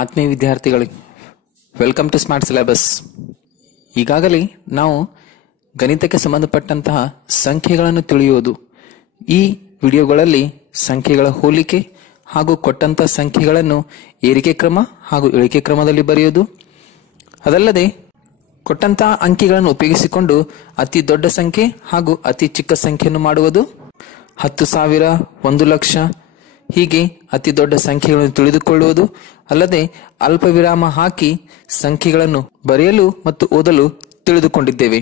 ಆತ್ಮೀಯ ವಿದ್ಯಾರ್ಥಿಗಳಿಗೆ welcome to smart syllabus. ಈಗಾಗಲೇ ನಾವು ಗಣಿತಕ್ಕೆ ಸಂಬಂಧಪಟ್ಟಂತಹ ಸಂಖ್ಯೆಗಳನ್ನು ತಿಳಿಯುವುದು. ಈ ವಿಡಿಯೋಗಳಲ್ಲಿ ಸಂಖ್ಯೆಗಳ ಹೋಲಿಕೆ ಹಾಗೂ ಕೊಟ್ಟಂತಹ ಸಂಖ್ಯೆಗಳನ್ನು ಏರಿಕೆ ಕ್ರಮ ಹಾಗೂ ಇಳಿಕೆ ಕ್ರಮದಲ್ಲಿ ಬರೆಯುವುದು, ಅದಲ್ಲದೆ ಕೊಟ್ಟಂತಹ ಅಂಕಿಗಳನ್ನು ಉಪಯೋಗಿಸಿಕೊಂಡು ಅತಿ ದೊಡ್ಡ ಸಂಖ್ಯೆ ಹಾಗೂ ಅತಿ ಚಿಕ್ಕ ಸಂಖ್ಯೆಯನ್ನು ಮಾಡುವುದು, 10,000, 1,00,000 ಹೀಗೆ ಅತಿ ದೊಡ್ಡ ಸಂಖ್ಯೆಗಳನ್ನು ತಿಳಿದುಕೊಳ್ಳುವುದು, ಅಲ್ಲದೆ ಅಲ್ಪ ವಿರಾಮ ಹಾಕಿ ಸಂಖ್ಯೆಗಳನ್ನು ಬರೆಯಲು ಮತ್ತು ಓದಲು ತಿಳಿದುಕೊಂಡಿದ್ದೇವೆ.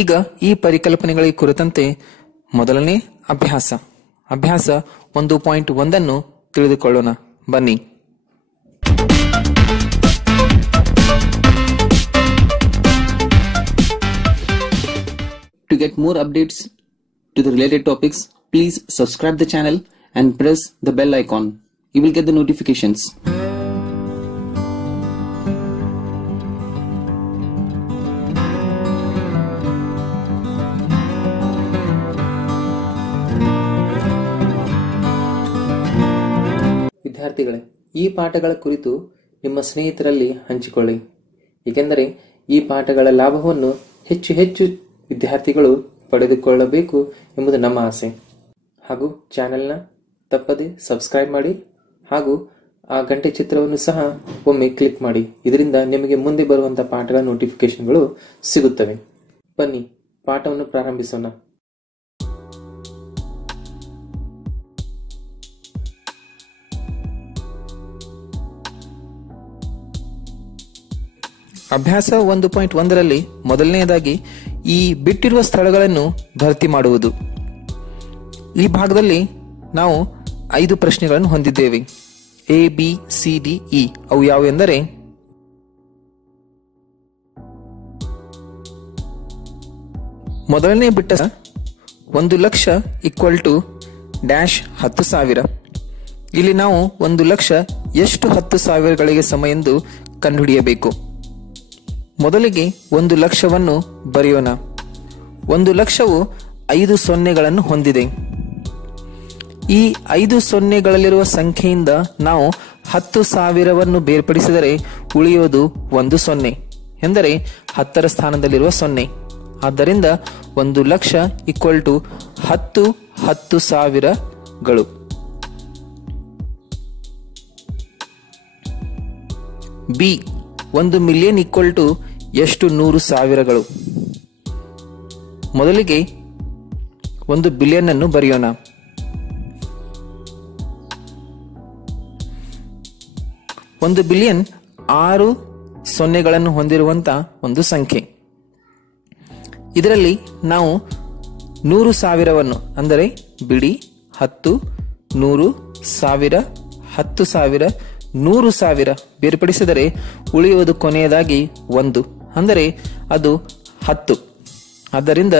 ಈಗ ಈ ಪರಿಕಲ್ಪನೆಗಳ ಕುರಿತಂತೆ ಮೊದಲನೇ ಅಭ್ಯಾಸ 1.1 ಅನ್ನು ತಿಳಿದುಕೊಳ್ಳೋಣ. ಬನ್ನಿ. To get more updates to the related topics, please subscribe the channel and press the bell icon. You will get the notifications. ವಿದ್ಯಾರ್ಥಿಗಳೇ, ಈ ಪಾಠಗಳ ಕುರಿತು ನಿಮ್ಮ ಸ್ನೇಹಿತರಲ್ಲಿ ಹಂಚಿಕೊಳ್ಳಿ, ಏಕೆಂದರೆ ಈ ಪಾಠಗಳ ಲಾಭವನ್ನು ಹೆಚ್ಚು ವಿದ್ಯಾರ್ಥಿಗಳು ಪಡೆದುಕೊಳ್ಳಬೇಕು ಎಂಬುದು ನಮ್ಮ ಆಸೆ. ಹಾಗೂ ಚಾನೆಲ್ನ ತಪ್ಪದೆ ಸಬ್ಸ್ಕ್ರೈಬ್ ಮಾಡಿ ಹಾಗೂ ಆ ಗಂಟೆ ಚಿತ್ರವನ್ನು ಸಹ ಒಮ್ಮೆ ಕ್ಲಿಕ್ ಮಾಡಿ. ಇದರಿಂದ ನಿಮಗೆ ಮುಂದೆ ಬರುವಂತಹ ಪಾಠಗಳ ನೋಟಿಫಿಕೇಶನ್ಗಳು ಸಿಗುತ್ತವೆ. ಬನ್ನಿ ಪಾಠವನ್ನು ಪ್ರಾರಂಭಿಸೋಣ. ಅಭ್ಯಾಸ 1.1ರಲ್ಲಿ ಮೊದಲನೆಯದಾಗಿ ಈ ಬಿಟ್ಟಿರುವ ಸ್ಥಳಗಳನ್ನು ಭರ್ತಿ ಮಾಡುವುದು. ಈ ಭಾಗದಲ್ಲಿ ನಾವು 5 ಪ್ರಶ್ನೆಗಳನ್ನು ಹೊಂದಿದ್ದೇವೆ. A, B, C, D, E. ಅವು ಯಾವುವು ಎಂದರೆ, ಮೊದಲನೇ ಬಿಟ್ಟ 1,00,000 = ಡ್ಯಾಶ್ 10,000. ಇಲ್ಲಿ ನಾವು 1,00,000 ಎಷ್ಟು 10,000ಗಳಿಗೆ ಸಮ ಎಂದು ಕಂಡುಹಿಡಿಯಬೇಕು. ಮೊದಲಿಗೆ 1,00,000ವನ್ನು ಬರೆಯೋಣ. 1,00,000ವು 5 ಸೊನ್ನೆಗಳನ್ನು ಹೊಂದಿದೆ. ಈ 5 ಸೊನ್ನೆಗಳಲ್ಲಿರುವ ಸಂಖ್ಯೆಯಿಂದ ನಾವು 10,000ವನ್ನು ಬೇರ್ಪಡಿಸಿದರೆ ಉಳಿಯೋದು 1 ಸೊನ್ನೆ, ಎಂದರೆ 10ರ ಸ್ಥಾನದಲ್ಲಿರುವ ಸೊನ್ನೆ. ಆದ್ದರಿಂದ 1,00,000 = 10,000ಗಳು. ಬಿ 1,000,000 = ಎಷ್ಟು 100,000ಗಳು. ಮೊದಲಿಗೆ 1 ಬಿಲಿಯನ್ ಅನ್ನು ಬರೆಯೋಣ. ಒಂದು ಬಿಲಿಯನ್ 6 ಸೊನ್ನೆಗಳನ್ನು ಹೊಂದಿರುವಂತಹ ಒಂದು ಸಂಖ್ಯೆ. ಇದರಲ್ಲಿ ನಾವು 100,000ವನ್ನು ಅಂದರೆ ಬಿಡಿ 10, 100, 1000, 10,000, 100,000 ಬೇರ್ಪಡಿಸಿದರೆ ಉಳಿಯುವುದು ಕೊನೆಯದಾಗಿ 1, ಅಂದರೆ ಅದು 10. ಆದ್ದರಿಂದ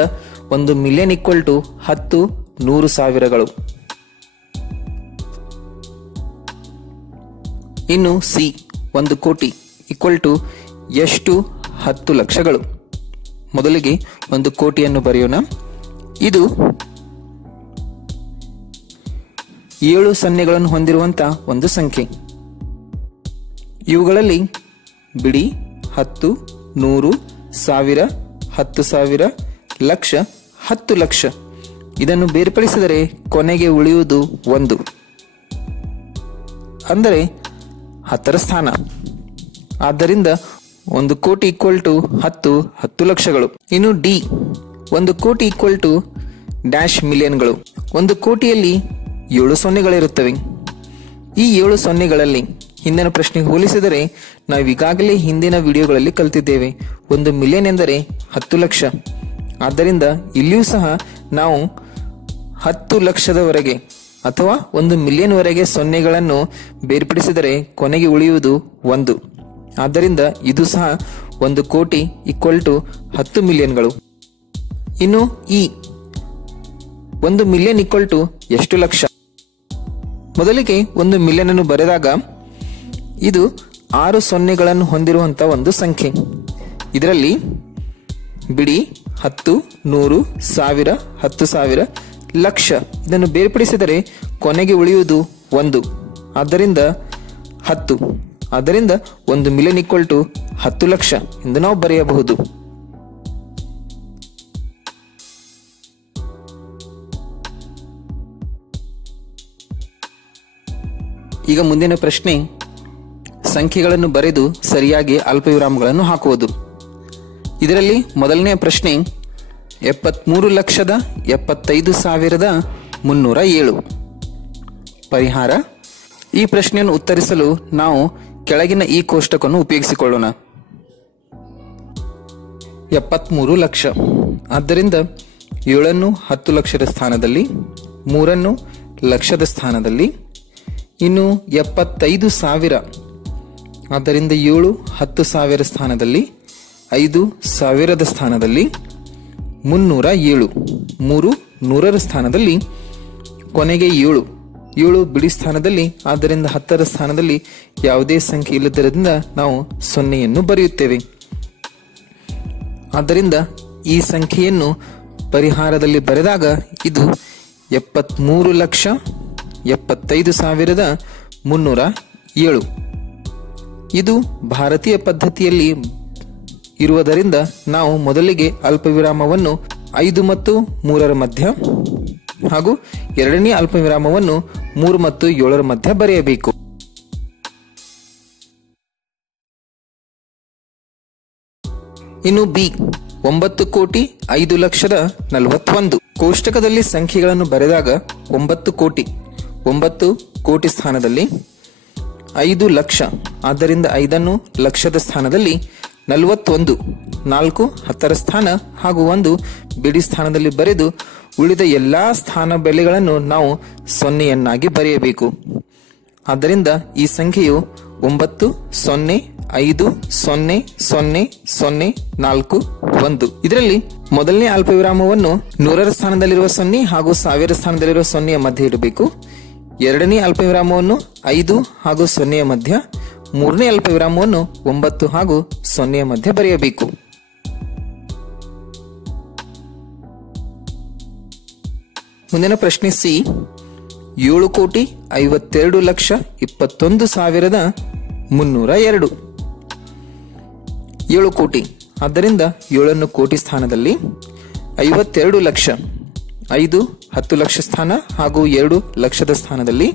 1,000,000 = 10 100,000ಗಳು. ಇನ್ನು ಸಿ 1 ಕೋಟಿ = ಎಷ್ಟು 10 ಲಕ್ಷಗಳು. ಮೊದಲಿಗೆ 1 ಕೋಟಿಯನ್ನು ಬರೆಯೋಣ. ಇದು 7 ಸೊನ್ನೆಗಳನ್ನು ಹೊಂದಿರುವಂತಹ ಒಂದು ಸಂಖ್ಯೆ. ಇವುಗಳಲ್ಲಿ ಬಿಡಿ 10, 100, 1000, 10,000, ಲಕ್ಷ, 10 ಲಕ್ಷ ಇದನ್ನು ಬೇರ್ಪಡಿಸಿದರೆ ಕೊನೆಗೆ ಉಳಿಯುವುದು 1, ಅಂದರೆ 10ರ ಸ್ಥಾನ. ಆದ್ದರಿಂದ 1 ಕೋಟಿ = 10 ಲಕ್ಷಗಳು. ಇನ್ನು ಡಿ 1 ಕೋಟಿ = ಡ್ಯಾಶ್ ಮಿಲಿಯನ್ಗಳು. 1 ಕೋಟಿಯಲ್ಲಿ 7 ಸೊನ್ನೆಗಳಿರುತ್ತವೆ. ಈ 7 ಸೊನ್ನೆಗಳಲ್ಲಿ ಹಿಂದಿನ ಪ್ರಶ್ನೆಗೆ ಹೋಲಿಸಿದರೆ ನಾವು ಈಗಾಗಲೇ ಹಿಂದಿನ ವಿಡಿಯೋಗಳಲ್ಲಿ ಕಲಿತಿದ್ದೇವೆ. 1 ಮಿಲಿಯನ್ ಎಂದರೆ 10 ಲಕ್ಷ. ಆದ್ದರಿಂದ ಇಲ್ಲಿಯೂ ಸಹ ನಾವು 10 ಲಕ್ಷದವರೆಗೆ ಅಥವಾ 1 ಮಿಲಿಯನ್ ವರೆಗೆ ಸೊನ್ನೆಗಳನ್ನು ಬೇರ್ಪಡಿಸಿದರೆ ಕೊನೆಗೆ ಉಳಿಯುವುದು 1. ಆದ್ದರಿಂದ ಇದು ಸಹ 1 ಕೋಟಿ = 10 ಮಿಲಿಯನ್ಗಳು. ಇನ್ನು ಈ 1 ಮಿಲಿಯನ್ = ಎಷ್ಟು ಲಕ್ಷ. ಮೊದಲಿಗೆ 1 ಮಿಲಿಯನ್ ಅನ್ನು ಬರೆದಾಗ ಇದು 6 ಸೊನ್ನೆಗಳನ್ನು ಹೊಂದಿರುವಂತಹ ಒಂದು ಸಂಖ್ಯೆ. ಇದರಲ್ಲಿ ಬಿಡಿ 10, 100, 1000, 10,000, ಲಕ್ಷ ಇದನ್ನು ಬೇರ್ಪಡಿಸಿದರೆ ಕೊನೆಗೆ ಉಳಿಯುವುದು 1. ಆದ್ದರಿಂದ 10. ಆದ್ದರಿಂದ 1 ಮಿಲಿಯನ್ ಈಕ್ವಲ್ ಟು 10 ಲಕ್ಷ ಎಂದು ನಾವು ಬರೆಯಬಹುದು. ಈಗ ಮುಂದಿನ ಪ್ರಶ್ನೆ, ಸಂಖ್ಯೆಗಳನ್ನು ಬರೆದು ಸರಿಯಾಗಿ ಅಲ್ಪವಿರಾಮಗಳನ್ನು ಹಾಕುವುದು. ಇದರಲ್ಲಿ ಮೊದಲನೆಯ ಪ್ರಶ್ನೆ 73,75,307. ಪರಿಹಾರ. ಈ ಪ್ರಶ್ನೆಯನ್ನು ಉತ್ತರಿಸಲು ನಾವು ಕೆಳಗಿನ ಈ ಕೋಷ್ಟಕವನ್ನು ಉಪಯೋಗಿಸಿಕೊಳ್ಳೋಣ. 73 ಲಕ್ಷ. ಆದ್ದರಿಂದ 7 10 ಲಕ್ಷದ ಸ್ಥಾನದಲ್ಲಿ, 3 ಲಕ್ಷದ ಸ್ಥಾನದಲ್ಲಿ, ಇನ್ನು 75,000. ಆದ್ದರಿಂದ 7 10,000 ಸ್ಥಾನದಲ್ಲಿ, 5 1,000ದ ಸ್ಥಾನದಲ್ಲಿ, 307 3 100ರ ಸ್ಥಾನದಲ್ಲಿ, ಕೊನೆಗೆ 7 ಬಿಡಿ ಸ್ಥಾನದಲ್ಲಿ. ಆದ್ದರಿಂದ 10ರ ಸ್ಥಾನದಲ್ಲಿ ಯಾವುದೇ ಸಂಖ್ಯೆ ಇಲ್ಲದಿದ್ದರಿಂದ ನಾವು 0ಯನ್ನು ಬರೆಯುತ್ತೇವೆ. ಆದ್ದರಿಂದ ಈ ಸಂಖ್ಯೆಯನ್ನು ಪರಿಹಾರದಲ್ಲಿ ಬರೆದಾಗ ಇದು 73,75,307. ಇದು ಭಾರತೀಯ ಪದ್ಧತಿಯಲ್ಲಿ ಇರುವುದರಿಂದ ನಾವು ಮೊದಲಿಗೆ ಅಲ್ಪವಿರಾಮವನ್ನು 5 ಮತ್ತು 3ರ ಮಧ್ಯ ಹಾಗೂ ಎರಡನೇ ಅಲ್ಪವಿರಾಮವನ್ನು 3 ಮತ್ತು 7ರ ಮಧ್ಯ ಬರೆಯಬೇಕು. ಇನ್ನು ಬಿ 9,05,41,000. ಕೋಷ್ಟಕದಲ್ಲಿ ಸಂಖ್ಯೆಗಳನ್ನು ಬರೆದಾಗ 9 ಕೋಟಿ 9 ಕೋಟಿ ಸ್ಥಾನದಲ್ಲಿ, 5 ಲಕ್ಷ. ಆದ್ದರಿಂದ 5 ಲಕ್ಷದ ಸ್ಥಾನದಲ್ಲಿ, 41 4 10ರ ಸ್ಥಾನ ಹಾಗೂ 1 ಬಿಡಿ ಸ್ಥಾನದಲ್ಲಿ ಬರೆದು ಉಳಿದ ಎಲ್ಲಾ ಸ್ಥಾನ ಬೆಲೆಗಳನ್ನು ನಾವು 0ಯನ್ನಾಗಿ ಬರೆಯಬೇಕು. ಆದ್ದರಿಂದ ಈ ಸಂಖ್ಯೆಯು 9,0,5,0,0,0,4,1. ಇದರಲ್ಲಿ ಮೊದಲನೇ ಅಲ್ಪವಿರಾಮವನ್ನು 100ರ ಸ್ಥಾನದಲ್ಲಿರುವ 0 ಹಾಗೂ 1000 ಸ್ಥಾನದಲ್ಲಿರುವ 0ಯ ಮಧ್ಯೆ ಇಡಬೇಕು. ಎರಡನೇ ಅಲ್ಪವಿರಾಮವನ್ನು 5 ಹಾಗೂ 0ಯ ಮಧ್ಯ, ಮೂರನೇ ಅಲ್ಪವಿರಾಮವನ್ನು 9 ಹಾಗೂ 0ಯ ಮಧ್ಯ ಬರೆಯಬೇಕು. ಮುಂದಿನ ಪ್ರಶ್ನೆ ಸಿ 7,52,21,302. 7 ಕೋಟಿ. ಆದ್ದರಿಂದ 7 ಕೋಟಿ ಸ್ಥಾನದಲ್ಲಿ, 52 ಲಕ್ಷ. 5 10 ಲಕ್ಷ ಸ್ಥಾನ ಹಾಗೂ 2 ಲಕ್ಷದ ಸ್ಥಾನದಲ್ಲಿ,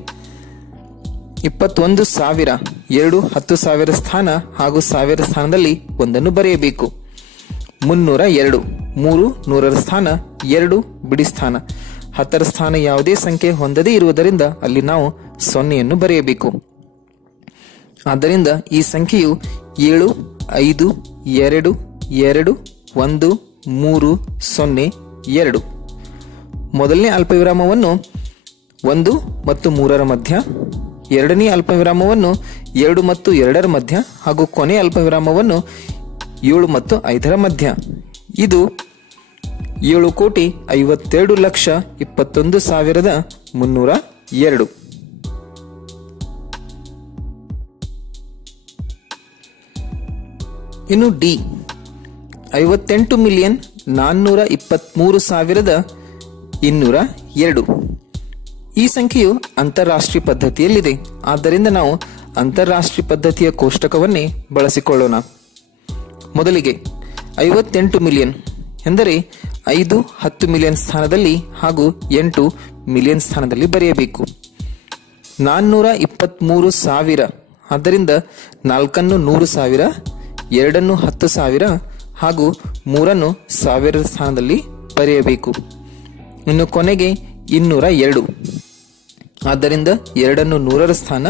21,000 2 10,000 ಸ್ಥಾನ ಹಾಗೂ 1000 ಸ್ಥಾನದಲ್ಲಿ 1 ಬರೆಯಬೇಕು. 302 3 100ರ ಸ್ಥಾನ, 2 ಬಿಡಿ ಸ್ಥಾನ. 10ರ ಸ್ಥಾನ ಯಾವುದೇ ಸಂಖ್ಯೆ ಹೊಂದದೇ ಇರುವುದರಿಂದ ಅಲ್ಲಿ ನಾವು 0ಯನ್ನು ಬರೆಯಬೇಕು. ಆದ್ದರಿಂದ ಈ ಸಂಖ್ಯೆಯು 7 5 2 2 1 3 0 2. ಮೊದಲನೇ ಅಲ್ಪವಿರಾಮವನ್ನು 1 ಮತ್ತು 3ರ ಮಧ್ಯ, ಎರಡನೇ ಅಲ್ಪವಿರಾಮವನ್ನು 2 ಮತ್ತು 2ರ ಮಧ್ಯ ಹಾಗೂ ಕೊನೆಯ ಅಲ್ಪವಿರಾಮವನ್ನು 7 ಮತ್ತು 5ರ ಮಧ್ಯ. ಇದು 7,52,21,302. ಇನ್ನು ಡಿ 58,423,202. ಈ ಸಂಖ್ಯೆಯು ಅಂತಾರಾಷ್ಟ್ರೀಯ ಪದ್ಧತಿಯಲ್ಲಿದೆ. ಆದ್ದರಿಂದ ನಾವು ಅಂತಾರಾಷ್ಟ್ರೀಯ ಪದ್ಧತಿಯ ಕೋಷ್ಟಕವನ್ನೇ ಬಳಸಿಕೊಳ್ಳೋಣ. ಮೊದಲಿಗೆ 58 ಮಿಲಿಯನ್ ಎಂದರೆ 5 10 ಮಿಲಿಯನ್ ಸ್ಥಾನದಲ್ಲಿ ಹಾಗೂ 8 ಮಿಲಿಯನ್ ಸ್ಥಾನದಲ್ಲಿ ಬರೆಯಬೇಕು. 423,000. ಆದ್ದರಿಂದ 4 100,000, 2 10,000 ಹಾಗೂ 3 1000 ಸ್ಥಾನದಲ್ಲಿ ಬರೆಯಬೇಕು. ಇನ್ನು ಕೊನೆಗೆ 202. ಆದ್ದರಿಂದ 2 100ರ ಸ್ಥಾನ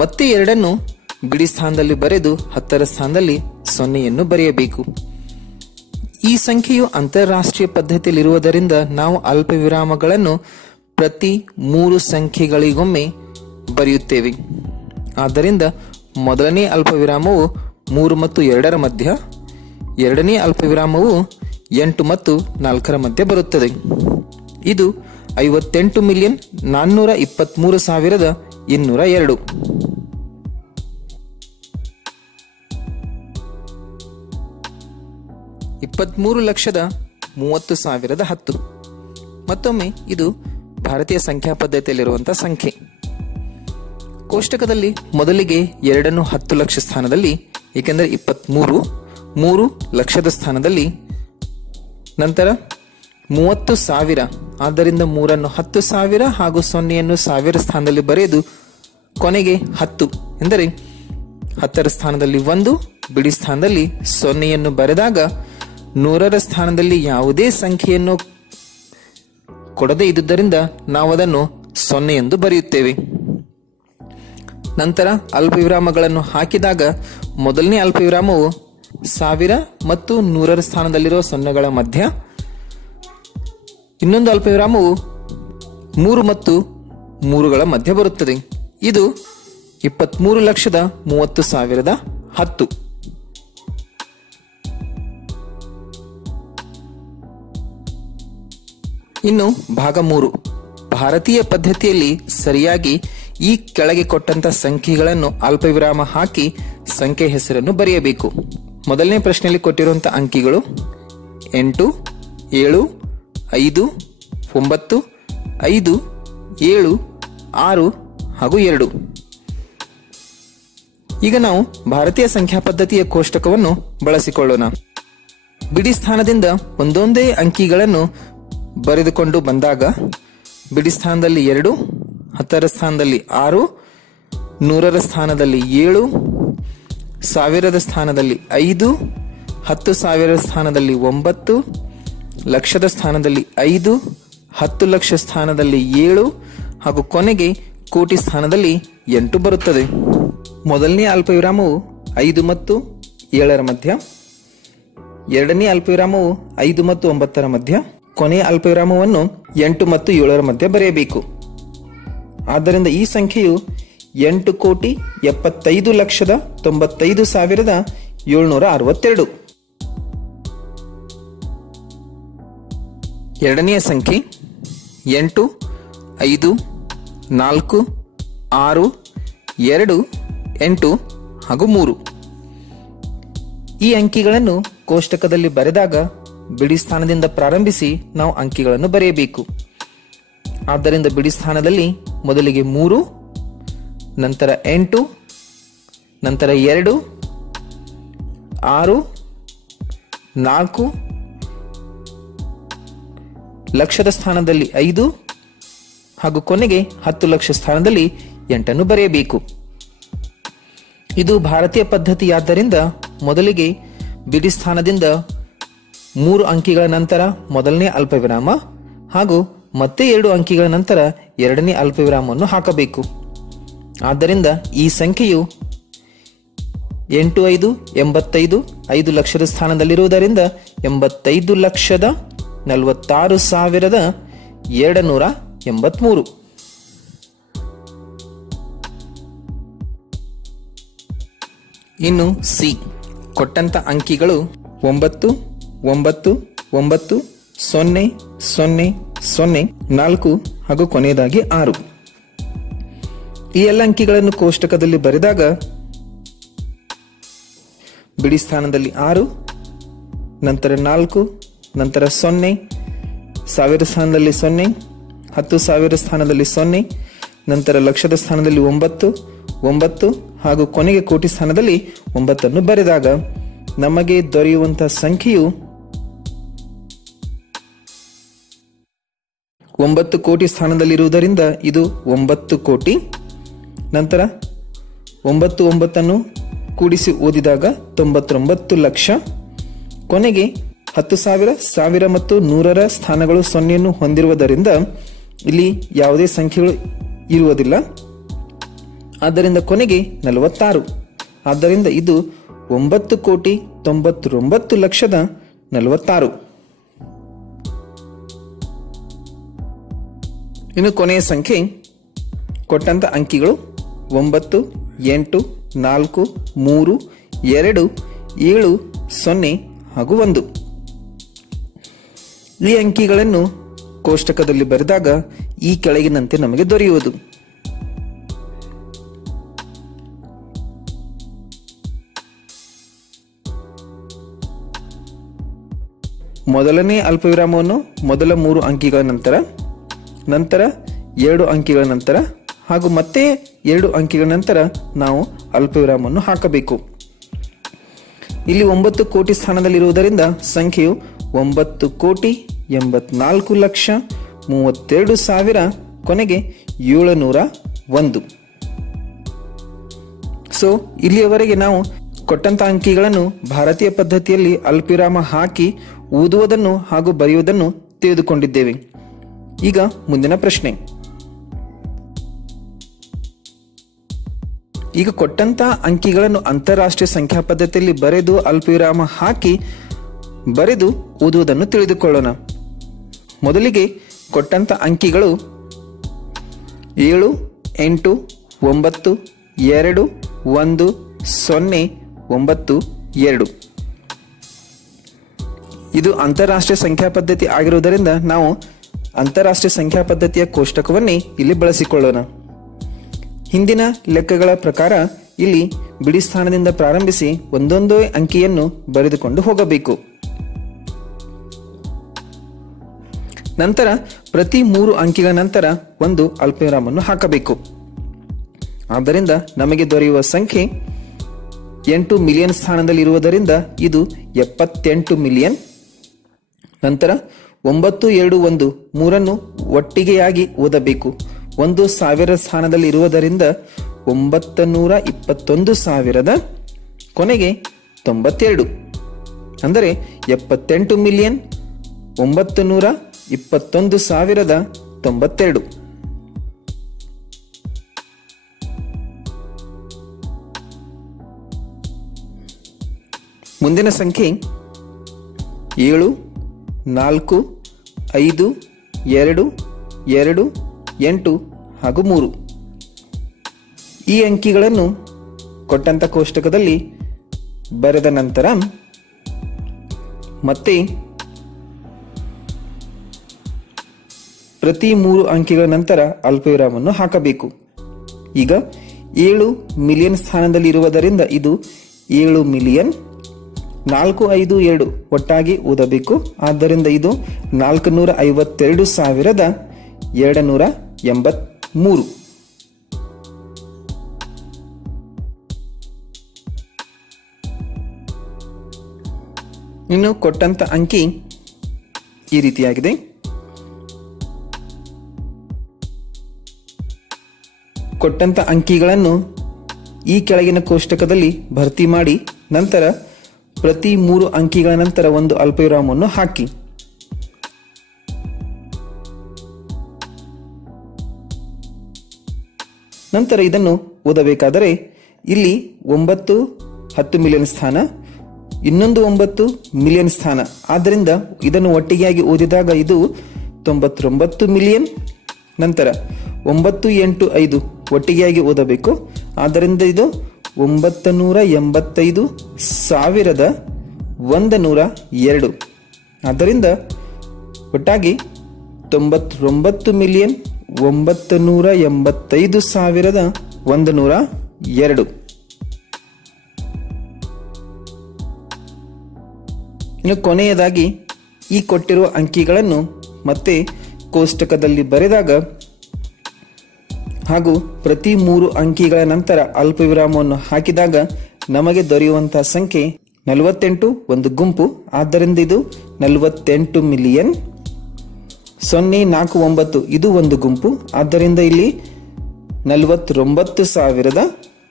ಮತ್ತೆ 2 ಬಿಡಿ ಸ್ಥಾನದಲ್ಲಿ ಬರೆದು 10ರ ಸ್ಥಾನದಲ್ಲಿ 0ಯನ್ನು ಬರೆಯಬೇಕು. ಈ ಸಂಖ್ಯೆಯು ಅಂತಾರಾಷ್ಟ್ರೀಯ ಪದ್ಧತಿಯಲ್ಲಿರುವುದರಿಂದ ನಾವು ಅಲ್ಪ ವಿರಾಮಗಳನ್ನು ಪ್ರತಿ 3 ಸಂಖ್ಯೆಗಳಿಗೊಮ್ಮೆ ಬರೆಯುತ್ತೇವೆ. ಆದ್ದರಿಂದ ಮೊದಲನೇ ಅಲ್ಪ ವಿರಾಮವು 3 ಮತ್ತು 2ರ ಮಧ್ಯ, ಎರಡನೇ ಅಲ್ಪ ವಿರಾಮವು 8 ಮತ್ತು 4ರ ಮಧ್ಯ ಬರುತ್ತದೆ. ಇದು 58,423,202. $23,30,10. ಮತ್ತೊಮ್ಮೆ ಇದು ಭಾರತೀಯ ಸಂಖ್ಯಾ ಪದ್ಧತಿಯಲ್ಲಿರುವಂತಹ ಸಂಖ್ಯೆ. ಕೋಷ್ಟಕದಲ್ಲಿ ಮೊದಲಿಗೆ 2 10 ಲಕ್ಷ ಸ್ಥಾನದಲ್ಲಿ, ಏಕೆಂದರೆ 23, 3 ಲಕ್ಷದ ಸ್ಥಾನದಲ್ಲಿ, ನಂತರ 30,000, ಆದ್ದರಿಂದ 3 10,000 ಹಾಗೂ 0 1000 ಸ್ಥಾನದಲ್ಲಿ ಬರೆದು ಕೊನೆಗೆ 10 ಎಂದರೆ 10ರ ಸ್ಥಾನದಲ್ಲಿ 1 ಬಿಡಿ ಸ್ಥಾನದಲ್ಲಿ 0 ಬರೆದಾಗ 100ರ ಸ್ಥಾನದಲ್ಲಿ ಯಾವುದೇ ಸಂಖ್ಯೆಯನ್ನು ಕೊಡದೇ ಇದ್ದುದರಿಂದ ನಾವು ಅದನ್ನು 0 ಎಂದು ಬರೆಯುತ್ತೇವೆ. ನಂತರ ಅಲ್ಪವಿರಾಮಗಳನ್ನು ಹಾಕಿದಾಗ ಮೊದಲನೇ ಅಲ್ಪವಿರಾಮವು 1000 ಮತ್ತು 100ರ ಸ್ಥಾನದಲ್ಲಿರುವ ಸೊನ್ನೆಗಳ ಮಧ್ಯ, ಇನ್ನೊಂದು ಅಲ್ಪವಿರಾಮವು 3 ಮತ್ತು 3ಗಳ ಮಧ್ಯ ಬರುತ್ತದೆ. ಇದು 23,30,10,000. ಇನ್ನು ಭಾಗ 3, ಭಾರತೀಯ ಪದ್ಧತಿಯಲ್ಲಿ ಸರಿಯಾಗಿ ಈ ಕೆಳಗೆ ಕೊಟ್ಟಂತ ಸಂಖ್ಯೆಗಳನ್ನು ಅಲ್ಪವಿರಾಮ ಹಾಕಿ ಸಂಖ್ಯೆ ಹೆಸರನ್ನು ಬರೆಯಬೇಕು. ಮೊದಲನೇ ಪ್ರಶ್ನೆಯಲ್ಲಿ ಕೊಟ್ಟಿರುವಂತಹ ಅಂಕಿಗಳು 8, 7, 5, 9, 5, 7, 6 ಹಾಗೂ 2. ಈಗ ನಾವು ಭಾರತೀಯ ಸಂಖ್ಯಾ ಪದ್ಧತಿಯ ಕೋಷ್ಟಕವನ್ನು ಬಳಸಿಕೊಳ್ಳೋಣ. ಬಿಡಿ ಸ್ಥಾನದಿಂದ ಒಂದೊಂದೇ ಅಂಕಿಗಳನ್ನು ಬರೆದುಕೊಂಡು ಬಂದಾಗ ಬಿಡಿ ಸ್ಥಾನದಲ್ಲಿ 2, 10ರ ಸ್ಥಾನದಲ್ಲಿ 6, 100ರ ಸ್ಥಾನದಲ್ಲಿ 7, 1000ದ ಸ್ಥಾನದಲ್ಲಿ 5, 10,000 ಸ್ಥಾನದಲ್ಲಿ 9, ಲಕ್ಷದ ಸ್ಥಾನದಲ್ಲಿ 5, 10 ಲಕ್ಷ ಸ್ಥಾನದಲ್ಲಿ 7 ಹಾಗೂ ಕೊನೆಗೆ ಕೋಟಿ ಸ್ಥಾನದಲ್ಲಿ 8 ಬರುತ್ತದೆ. ಮೊದಲನೇ ಅಲ್ಪವಿರಾಮವು 5 ಮತ್ತು 7ರ ಮಧ್ಯ, ಎರಡನೇ ಅಲ್ಪವಿರಾಮವು 5 ಮತ್ತು 9ರ ಮಧ್ಯ, ಕೊನೆಯ ಅಲ್ಪವಿರಾಮವನ್ನು 8 ಮತ್ತು 7ರ ಮಧ್ಯ ಬರೆಯಬೇಕು. ಆದ್ದರಿಂದ ಈ ಸಂಖ್ಯೆಯು 8,75,95,762. ಎರಡನೆಯ ಸಂಖ್ಯೆ 8, 5, 4, 6, 2, 8 ಹಾಗೂ 3. ಈ ಅಂಕಿಗಳನ್ನು ಕೋಷ್ಟಕದಲ್ಲಿ ಬರೆದಾಗ ಬಿಡಿ ಸ್ಥಾನದಿಂದ ಪ್ರಾರಂಭಿಸಿ ನಾವು ಅಂಕಿಗಳನ್ನು ಬರೆಯಬೇಕು. ಆದ್ದರಿಂದ ಬಿಡಿ ಸ್ಥಾನದಲ್ಲಿ ಮೊದಲಿಗೆ 3, ನಂತರ 8, ನಂತರ 2, 6, 4, ಲಕ್ಷದ ಸ್ಥಾನದಲ್ಲಿ 5 ಹಾಗೂ ಕೊನೆಗೆ 10 ಲಕ್ಷ ಸ್ಥಾನದಲ್ಲಿ 8 ಬರೆಯಬೇಕು. ಇದು ಭಾರತೀಯ ಪದ್ಧತಿಯಾದ್ದರಿಂದ ಮೊದಲಿಗೆ ಬಿಡಿ ಸ್ಥಾನದಿಂದ 3 ಅಂಕಿಗಳ ನಂತರ ಮೊದಲನೇ ಅಲ್ಪವಿರಾಮ ಹಾಗೂ ಮತ್ತೆ 2 ಅಂಕಿಗಳ ನಂತರ ಎರಡನೇ ಅಲ್ಪವಿರಾಮವನ್ನು ಹಾಕಬೇಕು. ಆದ್ದರಿಂದ ಈ ಸಂಖ್ಯೆಯು 8, 5, 85, 5 ಲಕ್ಷದ ಸ್ಥಾನದಲ್ಲಿರುವುದರಿಂದ 85,46,283. ಇನ್ನು ಸಿ, ಕೊಟ್ಟಂತ ಅಂಕಿಗಳು 9, 9, 9, 0, 0, 0, 4 ಹಾಗೂ ಕೊನೆಯದಾಗಿ 6. ಈ ಎಲ್ಲ ಅಂಕಿಗಳನ್ನು ಕೋಷ್ಟಕದಲ್ಲಿ ಬರೆದಾಗ ಬಿಡಿ ಸ್ಥಾನದಲ್ಲಿ 6, ನಂತರ 4, ನಂತರ 0, 1000 ಸ್ಥಾನದಲ್ಲಿ 0, 10,000 ಸ್ಥಾನದಲ್ಲಿ 0, ನಂತರ ಲಕ್ಷದ ಸ್ಥಾನದಲ್ಲಿ 9, 9 ಹಾಗೂ ಕೊನೆಗೆ ಕೋಟಿ ಸ್ಥಾನದಲ್ಲಿ 9 ಬರೆದಾಗ ನಮಗೆ ದೊರೆಯುವಂತಹ ಸಂಖ್ಯೆಯು 9 ಕೋಟಿ ಸ್ಥಾನದಲ್ಲಿರುವುದರಿಂದ ಇದು 9 ಕೋಟಿ. ನಂತರ 9, 9 ಕೂಡಿಸಿ ಓದಿದಾಗ 99 ಲಕ್ಷ. ಕೊನೆಗೆ 10,000, 1000 ಮತ್ತು 100ರ ಸ್ಥಾನಗಳು 0 ಹೊಂದಿರುವುದರಿಂದ ಇಲ್ಲಿ ಯಾವುದೇ ಸಂಖ್ಯೆಗಳು ಇರುವುದಿಲ್ಲ. ಆದ್ದರಿಂದ ಕೊನೆಗೆ 46. ಆದ್ದರಿಂದ ಇದು 9,99,46,000. ಇನ್ನು ಕೊನೆಯ ಸಂಖ್ಯೆ ಕೊಟ್ಟಂತ ಅಂಕಿಗಳು 9, 8, 4, 3, 2, 7, 0 ಹಾಗೂ 1. ಈ ಅಂಕಿಗಳನ್ನು ಕೋಷ್ಟಕದಲ್ಲಿ ಬರೆದಾಗ ಈ ಕೆಳಗಿನಂತೆ ನಮಗೆ ದೊರೆಯುವುದು. ಮೊದಲನೇ ಅಲ್ಪವಿರಾಮವನ್ನು ಮೊದಲ 3 ಅಂಕಿಗಳ ನಂತರ, ನಂತರ 2 ಅಂಕಿಗಳ ನಂತರ ಹಾಗೂ ಮತ್ತೆ 2 ಅಂಕಿಗಳ ನಂತರ ನಾವು ಅಲ್ಪವಿರಾಮವನ್ನು ಹಾಕಬೇಕು. ಇಲ್ಲಿ 9 ಕೋಟಿ ಸ್ಥಾನದಲ್ಲಿರುವುದರಿಂದ ಸಂಖ್ಯೆಯು 9,84,32,000 ಕೊನೆಗೆ 701. ಸೊ ಇಲ್ಲಿಯವರೆಗೆ ನಾವು ಕೊಟ್ಟಂತ ಅಂಕಿಗಳನ್ನು ಭಾರತೀಯ ಪದ್ಧತಿಯಲ್ಲಿ ಅಲ್ಪವಿರಾಮ ಹಾಕಿ ಓದುವುದನ್ನು ಹಾಗೂ ಬರೆಯುವುದನ್ನು ತಿಳಿದುಕೊಂಡಿದ್ದೇವೆ. ಈಗ ಮುಂದಿನ ಪ್ರಶ್ನೆ. ಈಗ ಕೊಟ್ಟಂತ ಅಂಕಿಗಳನ್ನು ಅಂತಾರಾಷ್ಟ್ರೀಯ ಸಂಖ್ಯಾ ಪದ್ಧತಿಯಲ್ಲಿ ಬರೆದು ಅಲ್ಪವಿರಾಮ ಹಾಕಿ ಬರೆದು ಓದುವುದನ್ನು ತಿಳಿದುಕೊಳ್ಳೋಣ. ಮೊದಲಿಗೆ ಕೊಟ್ಟಂತ ಅಂಕಿಗಳು 7, 8, 9, 2, 1, 0, 9, 2. ಇದು ಅಂತಾರಾಷ್ಟ್ರೀಯ ಸಂಖ್ಯಾ ಪದ್ಧತಿ ಆಗಿರುವುದರಿಂದ ನಾವು ಅಂತಾರಾಷ್ಟ್ರೀಯ ಸಂಖ್ಯಾ ಪದ್ಧತಿಯ ಕೋಷ್ಟಕವನ್ನೇ ಇಲ್ಲಿ ಬಳಸಿಕೊಳ್ಳೋಣ. ಹಿಂದಿನ ಲೆಕ್ಕಗಳ ಪ್ರಕಾರ ಇಲ್ಲಿ ಬಿಡಿ ಸ್ಥಾನದಿಂದ ಪ್ರಾರಂಭಿಸಿ ಒಂದೊಂದೇ ಅಂಕಿಯನ್ನು ಬರೆದುಕೊಂಡು ಹೋಗಬೇಕು. ನಂತರ ಪ್ರತಿ 3 ಅಂಕಿಗಳ ನಂತರ ಒಂದು ಅಲ್ಪವಿರಾಮವನ್ನು ಹಾಕಬೇಕು. ಆದ್ದರಿಂದ ನಮಗೆ ದೊರೆಯುವ ಸಂಖ್ಯೆ 8 ಮಿಲಿಯನ್ ಸ್ಥಾನದಲ್ಲಿರುವುದರಿಂದ ಇದು 78 ಮಿಲಿಯನ್. ನಂತರ 921 3 ಒಟ್ಟಿಗೆಯಾಗಿ ಓದಬೇಕು. 1,000 ಸ್ಥಾನದಲ್ಲಿ ಇರುವುದರಿಂದ 921,000 ಕೊನೆಗೆ 92 ಅಂದರೆ 78 ಮಿಲಿಯನ್ 921,092. ಮುಂದಿನ ಸಂಖ್ಯೆ 7, 4, 5, 2, 2, 8 ಹಾಗೂ 3. ಈ ಅಂಕಿಗಳನ್ನು ಕೊಟ್ಟಂತ ಕೋಷ್ಟಕದಲ್ಲಿ ಬರೆದ ನಂತರ ಮತ್ತೆ ಪ್ರತಿ 3 ಅಂಕಿಗಳ ನಂತರ ಅಲ್ಪವಿರಾಮವನ್ನು ಹಾಕಬೇಕು. ಈಗ 7 ಮಿಲಿಯನ್ ಸ್ಥಾನದಲ್ಲಿ ಇರುವುದರಿಂದ ಇದು 7 ಮಿಲಿಯನ್. 452 ಒಟ್ಟಾಗಿ ಓದಬೇಕು. ಆದ್ದರಿಂದ ಇದು 452,283. ಇನ್ನು ಕೊಟ್ಟಂತ ಅಂಕಿ ಈ ರೀತಿಯಾಗಿದೆ. ಕೊಟ್ಟಂತ ಅಂಕಿಗಳನ್ನು ಈ ಕೆಳಗಿನ ಕೋಷ್ಟಕದಲ್ಲಿ ಭರ್ತಿ ಮಾಡಿ ನಂತರ ಪ್ರತಿ 3 ಅಂಕಿಗಳ ನಂತರ ಒಂದು ಅಲ್ಪವಿರಾಮವನ್ನು ಹಾಕಿ. ನಂತರ ಇದನ್ನು ಓದಬೇಕಾದರೆ ಇಲ್ಲಿ 9 10 ಮಿಲಿಯನ್ ಸ್ಥಾನ, ಇನ್ನೊಂದು 9 ಮಿಲಿಯನ್ ಸ್ಥಾನ. ಆದ್ದರಿಂದ ಇದನ್ನು ಒಟ್ಟಿಗೆಯಾಗಿ ಓದಿದಾಗ ಇದು 99 ಮಿಲಿಯನ್. ನಂತರ 985 ಒಟ್ಟಿಗೆಯಾಗಿ ಓದಬೇಕು. ಆದ್ದರಿಂದ ಇದು 985,102. ಆದ್ದರಿಂದ ಒಟ್ಟಾಗಿ 99,985,102. ಇನ್ನು ಕೊನೆಯದಾಗಿ ಈ ಕೊಟ್ಟಿರುವ ಅಂಕಿಗಳನ್ನು ಮತ್ತೆ ಕೋಷ್ಟಕದಲ್ಲಿ ಬರೆದಾಗ ಹಾಗೂ ಪ್ರತಿ 3 ಅಂಕಿಗಳ ನಂತರ ಅಲ್ಪವಿರಾಮವನ್ನು ಹಾಕಿದಾಗ ನಮಗೆ ದೊರೆಯುವಂತಹ ಸಂಖ್ಯೆ 48 ಒಂದು ಗುಂಪು. ಆದ್ದರಿಂದ ಇದು 48 ಮಿಲಿಯನ್. 049 ಇದು ಒಂದು ಗುಂಪು. ಆದ್ದರಿಂದ ಇಲ್ಲಿ 49,000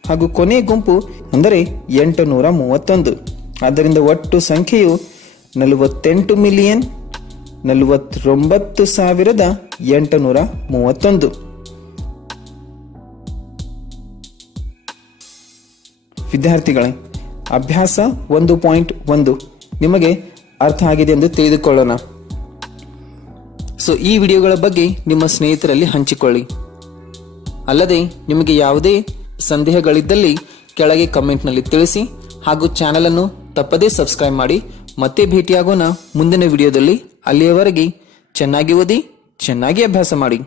ಹಾಗೂ ಕೊನೆಯ ಗುಂಪು ಅಂದರೆ 831. ಆದ್ದರಿಂದ ಒಟ್ಟು ಸಂಖ್ಯೆಯು 48 ಮಿಲಿಯನ್ 49,831. ವಿದ್ಯಾರ್ಥಿಗಳೇ, ಅಭ್ಯಾಸ 1.1 ನಿಮಗೆ ಅರ್ಥ ಆಗಿದೆ ಎಂದು ತಿಳಿದುಕೊಳ್ಳೋಣ. ಸೊ ಈ ವಿಡಿಯೋಗಳ ಬಗ್ಗೆ ನಿಮ್ಮ ಸ್ನೇಹಿತರಲ್ಲಿ ಹಂಚಿಕೊಳ್ಳಿ. ಅಲ್ಲದೆ ನಿಮಗೆ ಯಾವುದೇ ಸಂದೇಹಗಳಿದ್ದಲ್ಲಿ ಕೆಳಗೆ ಕಮೆಂಟ್ನಲ್ಲಿ ತಿಳಿಸಿ ಹಾಗೂ ಚಾನೆಲ್ ಅನ್ನು ತಪ್ಪದೇ ಸಬ್ಸ್ಕ್ರೈಬ್ ಮಾಡಿ. ಮತ್ತೆ ಭೇಟಿಯಾಗೋಣ ಮುಂದಿನ ವಿಡಿಯೋದಲ್ಲಿ. ಅಲ್ಲಿಯವರೆಗೆ ಚೆನ್ನಾಗಿ ಓದಿ, ಚೆನ್ನಾಗಿ ಅಭ್ಯಾಸ ಮಾಡಿ.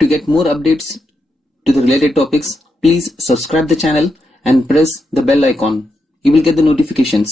To get more updates to the related topics, please subscribe the channel and press the bell icon. You will get the notifications.